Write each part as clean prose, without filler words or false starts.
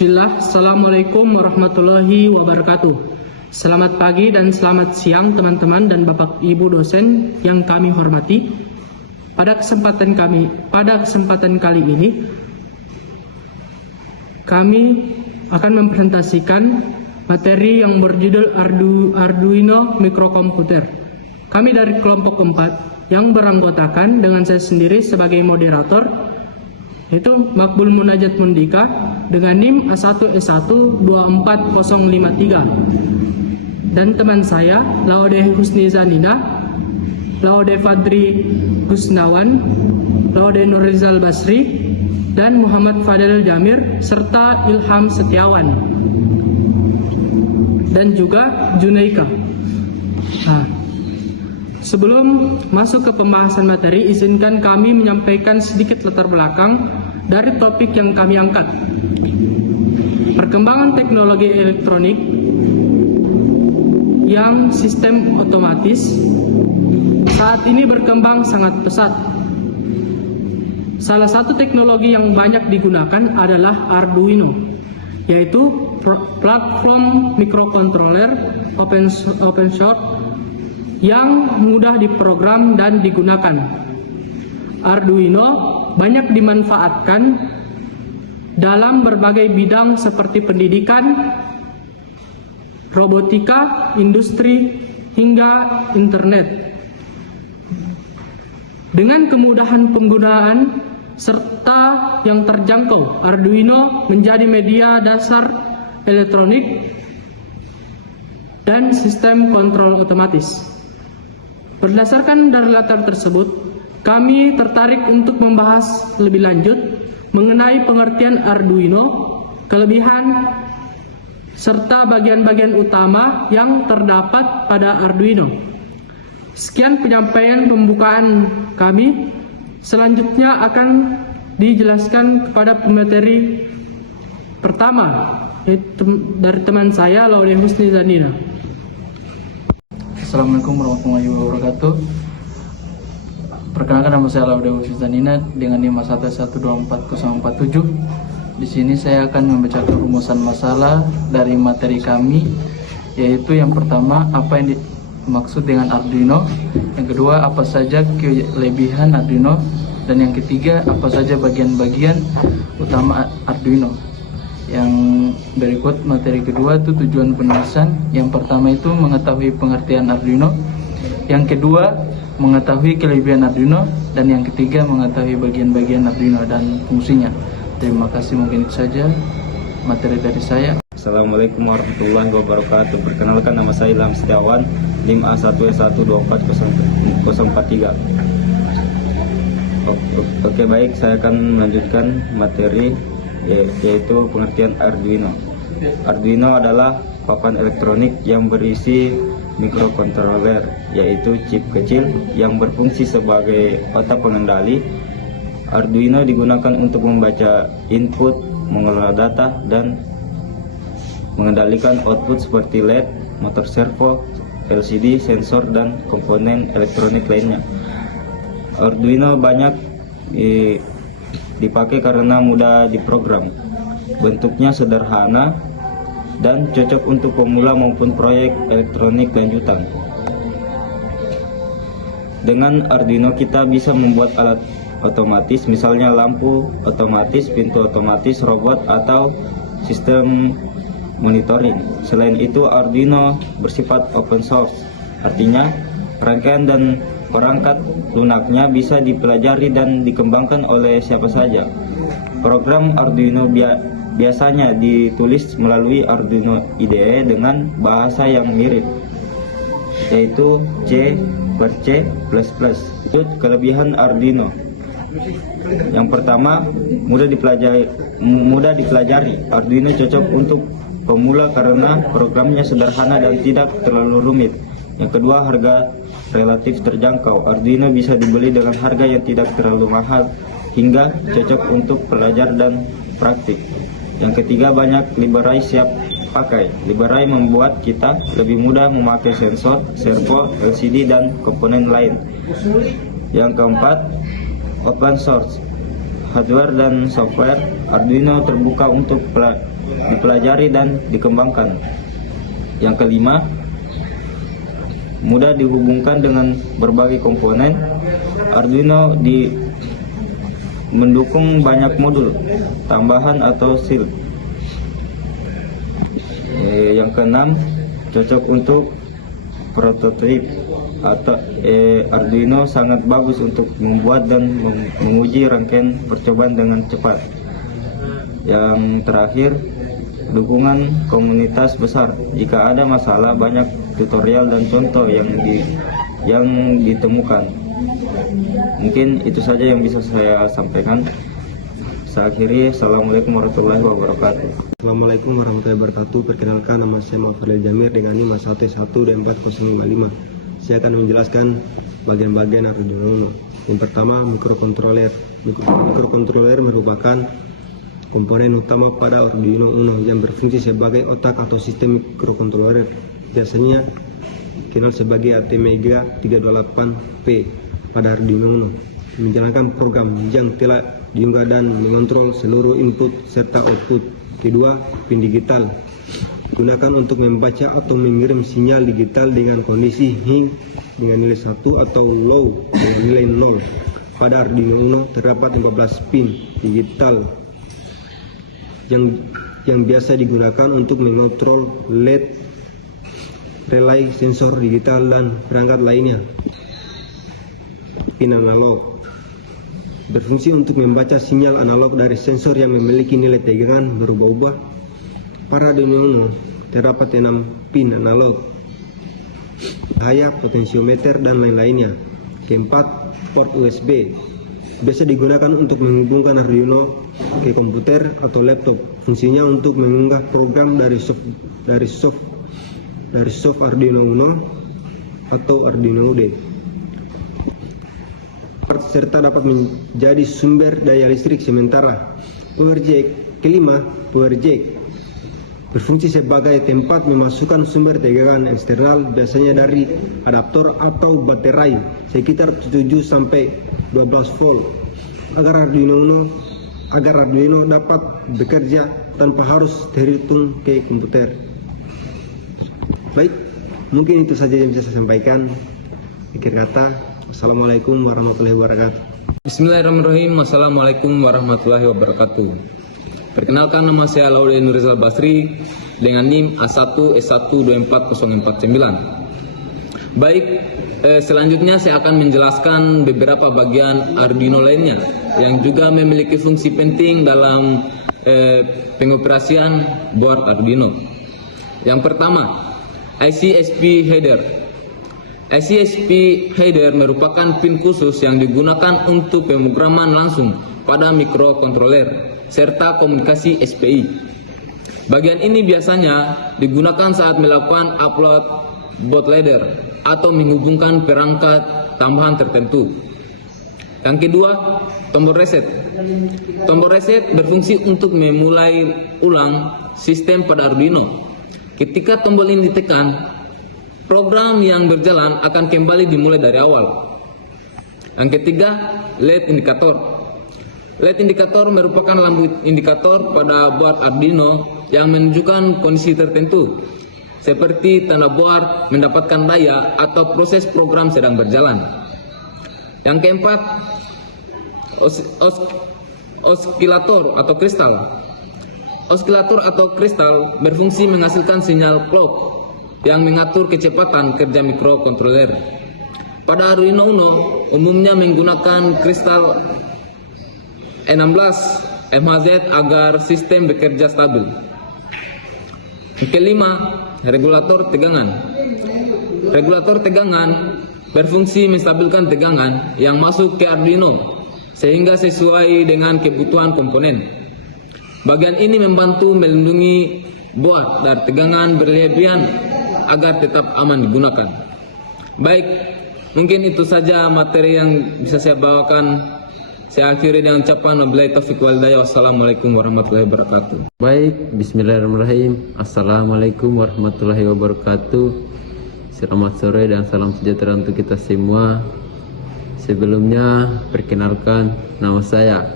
Bismillah, Assalamualaikum warahmatullahi wabarakatuh. Selamat pagi dan selamat siang teman-teman dan Bapak Ibu dosen yang kami hormati. Pada kesempatan kali ini, kami akan mempresentasikan materi yang berjudul Arduino Mikrokomputer. Kami dari kelompok 4 yang beranggotakan dengan saya sendiri sebagai moderator, yaitu Makbul Munajat Mundika dengan NIM A1S1244053, dan teman saya Laude Husni Zanina, Laude Fadri Gusnawan, Laude Nurizal Basri, dan Muhammad Fadel Jamir serta Ilham Setiawan dan juga Junaika. Sebelum masuk ke pembahasan materi, izinkan kami menyampaikan sedikit latar belakang dari topik yang kami angkat. Perkembangan teknologi elektronik yang sistem otomatis saat ini berkembang sangat pesat. Salah satu teknologi yang banyak digunakan adalah Arduino, yaitu platform microcontroller open source yang mudah diprogram dan digunakan. Arduino banyak dimanfaatkan dalam berbagai bidang seperti pendidikan, robotika, industri, hingga internet. Dengan kemudahan penggunaan serta yang terjangkau, Arduino menjadi media dasar elektronik dan sistem kontrol otomatis. Berdasarkan dari latar tersebut, kami tertarik untuk membahas lebih lanjut mengenai pengertian Arduino, kelebihan, serta bagian-bagian utama yang terdapat pada Arduino. Sekian penyampaian pembukaan kami. Selanjutnya akan dijelaskan kepada pemateri pertama, yaitu dari teman saya Laude Husni Zanina. Assalamualaikum warahmatullahi wabarakatuh. Perkenalkan, nama saya Laude Husni Zanina dengan NIM A1S1244047. Di sini saya akan membacakan rumusan masalah dari materi kami, yaitu yang pertama, apa yang dimaksud dengan Arduino, yang kedua, apa saja kelebihan Arduino, dan yang ketiga, apa saja bagian-bagian utama Arduino. Yang berikut materi kedua itu tujuan penulisan. Yang pertama itu mengetahui pengertian Arduino, yang kedua mengetahui kelebihan Arduino, dan yang ketiga mengetahui bagian-bagian Arduino dan fungsinya. Terima kasih, mungkin itu saja materi dari saya. Assalamualaikum warahmatullahi wabarakatuh. Perkenalkan, nama saya Ilham Setiawan, NIM A1S1244043. Oke, baik, saya akan melanjutkan materi yaitu pengertian Arduino. Arduino adalah papan elektronik yang berisi mikrokontroler, yaitu chip kecil yang berfungsi sebagai otak pengendali. Arduino digunakan untuk membaca input, mengelola data, dan mengendalikan output seperti LED, motor servo, LCD, sensor, dan komponen elektronik lainnya. Arduino banyak dipakai karena mudah diprogram, bentuknya sederhana, dan cocok untuk pemula maupun proyek elektronik lanjutan. Dengan Arduino kita bisa membuat alat otomatis, misalnya lampu otomatis, pintu otomatis, robot, atau sistem monitoring. Selain itu, Arduino bersifat open source, artinya rangkaian dan perangkat lunaknya bisa dipelajari dan dikembangkan oleh siapa saja. Program Arduino biasanya ditulis melalui Arduino IDE dengan bahasa yang mirip, yaitu C++. Kelebihan Arduino. Yang pertama, mudah dipelajari. Arduino cocok untuk pemula karena programnya sederhana dan tidak terlalu rumit. Yang kedua, harga relatif terjangkau. Arduino bisa dibeli dengan harga yang tidak terlalu mahal hingga cocok untuk pelajar dan praktik. Yang ketiga, banyak library siap pakai. Library membuat kita lebih mudah memakai sensor, servo, LCD, dan komponen lain. Yang keempat, open source. Hardware dan software Arduino terbuka untuk dipelajari dan dikembangkan. Yang kelima, mudah dihubungkan dengan berbagai komponen. Arduino mendukung banyak modul tambahan atau shield. Yang keenam, cocok untuk prototipe atau Arduino sangat bagus untuk membuat dan menguji rangkaian percobaan dengan cepat. Yang terakhir, dukungan komunitas besar. Jika ada masalah, banyak tutorial dan contoh yang ditemukan. Mungkin itu saja yang bisa saya sampaikan. Saya akhiri. Assalamualaikum warahmatullahi wabarakatuh. Assalamualaikum warahmatullahi wabarakatuh. Perkenalkan, nama saya Muhammad Jamir dengan NIM 1124055. Saya akan menjelaskan bagian-bagian Arduino Uno. Yang pertama, mikrokontroler. Mikrokontroler merupakan komponen utama pada Arduino Uno yang berfungsi sebagai otak atau sistem mikrokontroler. Biasanya dikenal sebagai ATmega 328P pada Arduino Uno. Menjalankan program yang telah diunggah dan mengontrol seluruh input serta output. Kedua, pin digital digunakan untuk membaca atau mengirim sinyal digital dengan kondisi high dengan nilai 1 atau low dengan nilai 0. Pada Arduino Uno terdapat 15 pin digital yang biasa digunakan untuk mengontrol LED, relay, sensor digital dan perangkat lainnya. Pin analog berfungsi untuk membaca sinyal analog dari sensor yang memiliki nilai tegangan berubah-ubah. Pada Arduino Uno terdapat 6 pin analog, cahaya, potensiometer, dan lain-lainnya. Keempat, port USB biasa digunakan untuk menghubungkan Arduino ke komputer atau laptop. Fungsinya untuk mengunggah program dari soft Arduino Uno atau Arduino UD, serta dapat menjadi sumber daya listrik sementara. Power jack. Kelima, power jack berfungsi sebagai tempat memasukkan sumber tegangan eksternal, biasanya dari adaptor atau baterai sekitar 7 sampai 12 volt agar Arduino dapat bekerja tanpa harus terhitung ke komputer. Baik, mungkin itu saja yang bisa saya sampaikan. Akhir kata, Assalamualaikum warahmatullahi wabarakatuh. Bismillahirrahmanirrahim. Assalamualaikum warahmatullahi wabarakatuh. Perkenalkan, nama saya Laude Nurizal Basri dengan NIM A1S1244049. Baik, selanjutnya saya akan menjelaskan beberapa bagian Arduino lainnya yang juga memiliki fungsi penting dalam pengoperasian board Arduino. Yang pertama, IC/SP header. IC/SP header merupakan pin khusus yang digunakan untuk pemrograman langsung pada mikrokontroler serta komunikasi SPI. Bagian ini biasanya digunakan saat melakukan upload bootloader atau menghubungkan perangkat tambahan tertentu. Yang kedua, tombol reset. Tombol reset berfungsi untuk memulai ulang sistem pada Arduino. Ketika tombol ini ditekan, program yang berjalan akan kembali dimulai dari awal. Yang ketiga, LED indikator. LED indikator merupakan lampu indikator pada board Arduino yang menunjukkan kondisi tertentu, seperti tanda board mendapatkan daya atau proses program sedang berjalan. Yang keempat, osilator atau kristal. Osilator atau kristal berfungsi menghasilkan sinyal clock yang mengatur kecepatan kerja mikrokontroler. Pada Arduino Uno umumnya menggunakan kristal 16 MHz agar sistem bekerja stabil. Kelima, regulator tegangan. Regulator tegangan berfungsi menstabilkan tegangan yang masuk ke Arduino sehingga sesuai dengan kebutuhan komponen. Bagian ini membantu melindungi board dari tegangan berlebihan agar tetap aman digunakan. Baik, mungkin itu saja materi yang bisa saya bawakan. Saya akhiri dengan ucapan wabillahi taufiq wal hidayah. Wassalamualaikum warahmatullahi wabarakatuh. Baik, bismillahirrahmanirrahim. Assalamualaikum warahmatullahi wabarakatuh. Selamat sore dan salam sejahtera untuk kita semua. Sebelumnya, perkenalkan, nama saya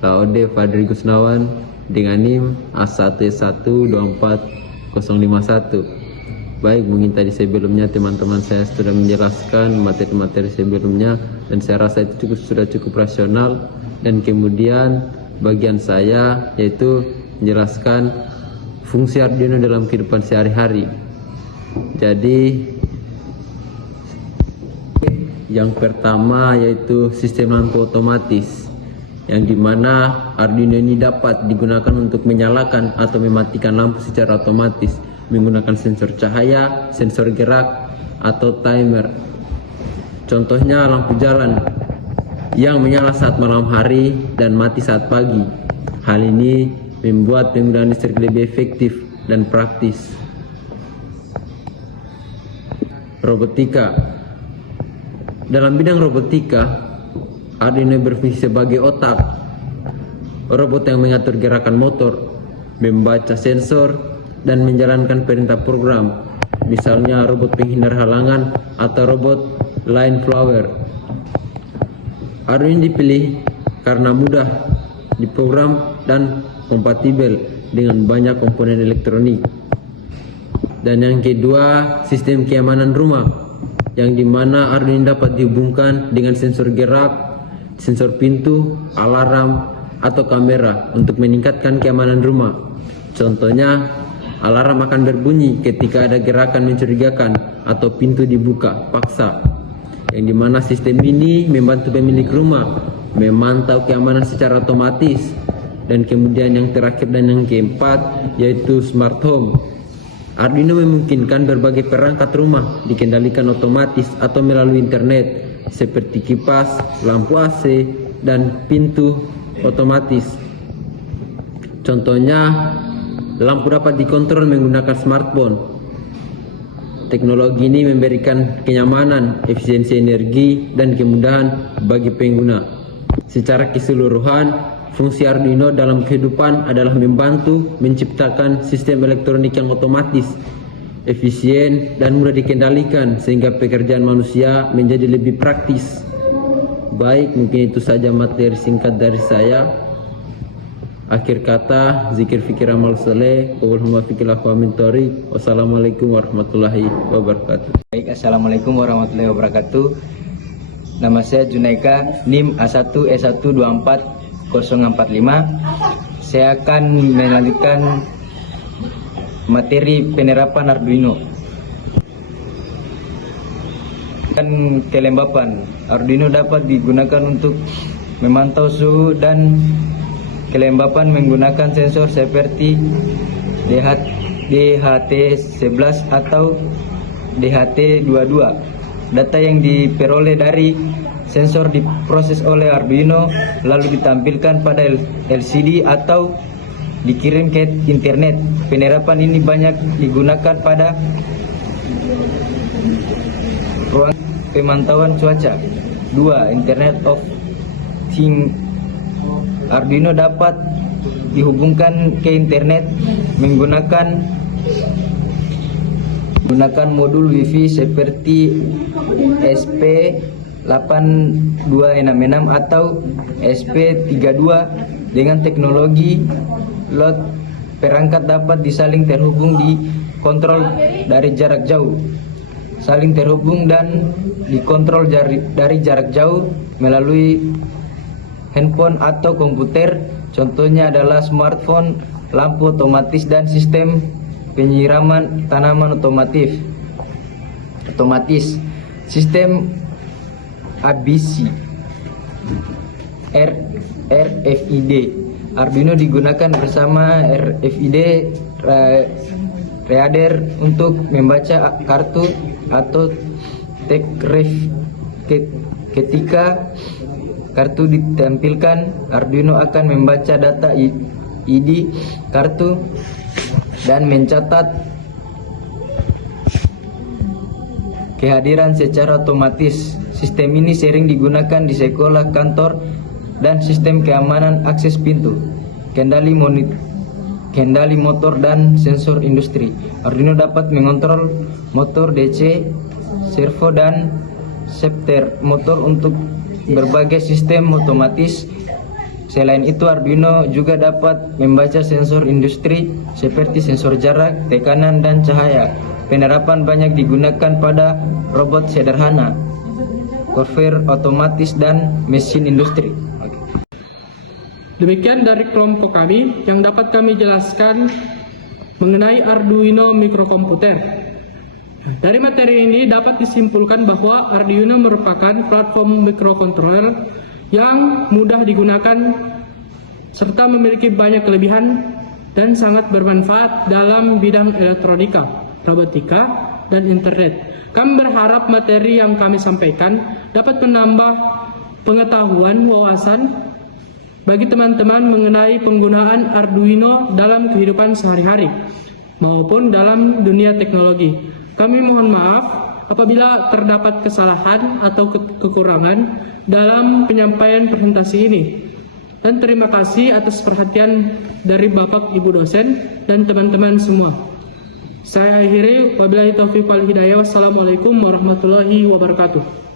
Laude Fadri Gusnawan dengan NIM A1S1240051. Baik, mungkin tadi sebelumnya teman-teman saya sudah menjelaskan materi-materi sebelumnya dan saya rasa itu sudah cukup rasional. Dan kemudian bagian saya yaitu menjelaskan fungsi Arduino dalam kehidupan sehari-hari. Jadi yang pertama yaitu sistem lampu otomatis, yang dimana Arduino ini dapat digunakan untuk menyalakan atau mematikan lampu secara otomatis menggunakan sensor cahaya, sensor gerak, atau timer. Contohnya lampu jalan yang menyala saat malam hari dan mati saat pagi. Hal ini membuat penggunaan listrik lebih efektif dan praktis. Robotika. Dalam bidang robotika, Arduino berfungsi sebagai otak. Robot yang mengatur gerakan motor, membaca sensor, dan menjalankan perintah program, misalnya robot penghindar halangan atau robot line flower. Arduino dipilih karena mudah diprogram dan kompatibel dengan banyak komponen elektronik. Dan yang kedua, sistem keamanan rumah, yang dimana Arduino dapat dihubungkan dengan sensor gerak, sensor pintu, alarm, atau kamera untuk meningkatkan keamanan rumah. Contohnya, alarm akan berbunyi ketika ada gerakan mencurigakan atau pintu dibuka paksa, yang dimana sistem ini membantu pemilik rumah memantau keamanan secara otomatis. Dan kemudian yang terakhir dan yang keempat yaitu smart home. Arduino memungkinkan berbagai perangkat rumah dikendalikan otomatis atau melalui internet seperti kipas, lampu AC, dan pintu otomatis. Contohnya, lampu dapat dikontrol menggunakan smartphone. Teknologi ini memberikan kenyamanan, efisiensi energi, dan kemudahan bagi pengguna. Secara keseluruhan, fungsi Arduino dalam kehidupan adalah membantu menciptakan sistem elektronik yang otomatis, efisien, dan mudah dikendalikan sehingga pekerjaan manusia menjadi lebih praktis. Baik, mungkin itu saja materi singkat dari saya. Akhir kata, zikir fikir amal soleh, wallahumma fikir akhwa min thoriq. Wassalamualaikum warahmatullahi wabarakatuh. Baik, assalamualaikum warahmatullahi wabarakatuh. Nama saya Junaika, NIM A1S1240045. Saya akan melanjutkan materi penerapan Arduino. Kelembapan Arduino dapat digunakan untuk memantau suhu dan kelembapan menggunakan sensor seperti DHT11 atau DHT22. Data yang diperoleh dari sensor diproses oleh Arduino lalu ditampilkan pada LCD atau dikirim ke internet. Penerapan ini banyak digunakan pada ruang pemantauan cuaca. 2. Internet of Things. Arduino dapat dihubungkan ke internet menggunakan modul Wi-Fi seperti SP8266 atau SP32. Dengan teknologi load, perangkat dapat disaling terhubung di kontrol dari jarak jauh, saling terhubung dan dikontrol dari jarak jauh melalui handphone atau komputer. Contohnya adalah smartphone, lampu otomatis, dan sistem penyiraman tanaman otomatis. Sistem ABC RFID. Arduino digunakan bersama RFID reader untuk membaca kartu atau tag ref. Ketika kartu ditampilkan, Arduino akan membaca data ID kartu dan mencatat kehadiran secara otomatis. Sistem ini sering digunakan di sekolah, kantor, dan sistem keamanan akses pintu, kendali motor, dan sensor industri. Arduino dapat mengontrol motor DC, servo, dan shifter motor untuk berbagai sistem otomatis Selain itu, Arduino juga dapat membaca sensor industri seperti sensor jarak, tekanan, dan cahaya. Penerapan banyak digunakan pada robot sederhana, konveyor otomatis, dan mesin industri. Demikian dari kelompok kami yang dapat kami jelaskan mengenai Arduino mikrokomputer. Dari materi ini dapat disimpulkan bahwa Arduino merupakan platform mikrokontroler yang mudah digunakan serta memiliki banyak kelebihan dan sangat bermanfaat dalam bidang elektronika, robotika, dan internet. Kami berharap materi yang kami sampaikan dapat menambah pengetahuan wawasan bagi teman-teman mengenai penggunaan Arduino dalam kehidupan sehari-hari maupun dalam dunia teknologi. Kami mohon maaf apabila terdapat kesalahan atau kekurangan dalam penyampaian presentasi ini. Dan terima kasih atas perhatian dari Bapak, Ibu dosen, dan teman-teman semua. Saya akhiri, wabillahi taufiq wal hidayah. Wassalamualaikum warahmatullahi wabarakatuh.